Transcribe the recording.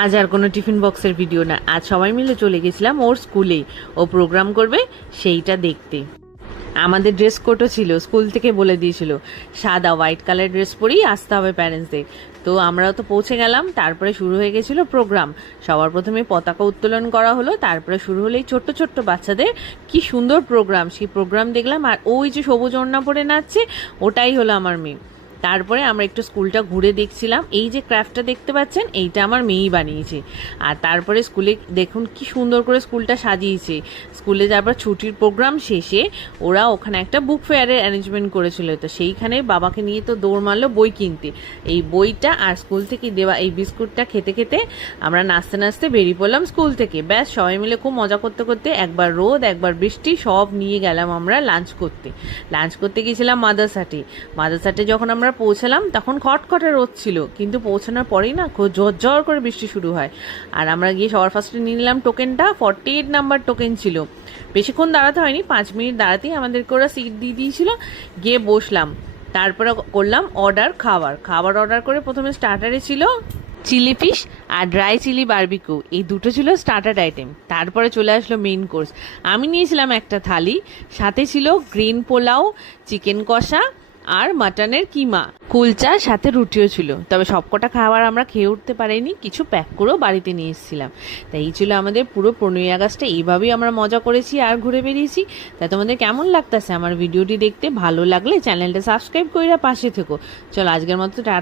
আজ আর কোনো টিফিন বক্সের ভিডিও না, আজ সবাই মিলে চলে গেছিলাম ওর স্কুলে। ও প্রোগ্রাম করবে সেইটা দেখতে। আমাদের ড্রেস কোডও ছিল, স্কুল থেকে বলে দিয়েছিল সাদা হোয়াইট কালার ড্রেস পরেই আসতে হবে প্যারেন্টসদের। তো আমরাও তো পৌঁছে গেলাম। তারপরে শুরু হয়ে গেছিল প্রোগ্রাম। সবার প্রথমে পতাকা উত্তোলন করা হলো, তারপরে শুরু হলো এই ছোট্ট ছোট্ট বাচ্চাদের কি সুন্দর প্রোগ্রাম, সেই প্রোগ্রাম দেখলাম। আর ওই যে সবুজ ওড়না পরে নাচছে, ওটাই হলো আমার মেয়ে। তারপরে আমরা একটু স্কুলটা ঘুরে দেখছিলাম। এই যে ক্রাফটটা দেখতে পাচ্ছেন, এইটা আমার মেয়েই বানিয়েছে। আর তারপরে স্কুলে দেখুন কি সুন্দর করে স্কুলটা সাজিয়েছে। স্কুলে তারপর ছুটির প্রোগ্রাম শেষে ওরা ওখানে একটা বুক ফেয়ারের অ্যারেঞ্জমেন্ট করেছিল, তো সেইখানে বাবাকে নিয়ে তো দৌড় মারলো বই কিনতে। এই বইটা আর স্কুল থেকে দেওয়া এই বিস্কুটটা খেতে খেতে আমরা নাচতে নাচতে বেরিয়ে পড়লাম স্কুল থেকে। ব্যাস সবাই মিলে খুব মজা করতে করতে একবার রোদ একবার বৃষ্টি সব নিয়ে গেলাম আমরা লাঞ্চ করতে। লাঞ্চ করতে গিয়েছিলাম মাদ্রাসাটে। মাদ্রাসাটে যখন আমরা পৌঁছালাম তখন খটখটে রোদ ছিল, কিন্তু পৌঁছানোর পরেই না খুব ঝরঝর করে বৃষ্টি শুরু হয়। আর আমরা গিয়ে সবার ফার্স্টে নিয়ে নিলাম টোকেনটা। 48 নাম্বার টোকেন ছিল। বেশিক্ষণ দাঁড়াতে হয়নি, 5 মিনিট দাঁড়াতেই আমাদেরকে ওরা সিট দিয়ে দিয়েছিল। গিয়ে বসলাম। তারপরে করলাম খাবার অর্ডার করে প্রথমে স্টার্টারে ছিল চিলি ফিশ আর ড্রাই চিলি বারবিকিউ, এই দুটো ছিল স্টার্টার আইটেম। তারপরে চলে আসলো মেইন কোর্স। আমি নিয়েছিলাম একটা থালি, সাথে ছিল গ্রিন পোলাও, চিকেন কষা আর মাটনের কিমা, কুলচা, সাথে রুটিও ছিল। তবে সবকটা খাবার আমরা খেয়ে উঠতে পারিনি, কিছু প্যাক করেও বাড়িতে নিয়ে এসেছিলাম। তাই এই ছিল আমাদের পুরো 15ই আগস্টে। এইভাবেই আমরা মজা করেছি আর ঘুরে বেরিয়েছি। তাই তোমাদের কেমন লাগতেছে আমার ভিডিওটি দেখতে? ভালো লাগলে চ্যানেলটা সাবস্ক্রাইব করে পাশে থেকো। চলো আজকের মতো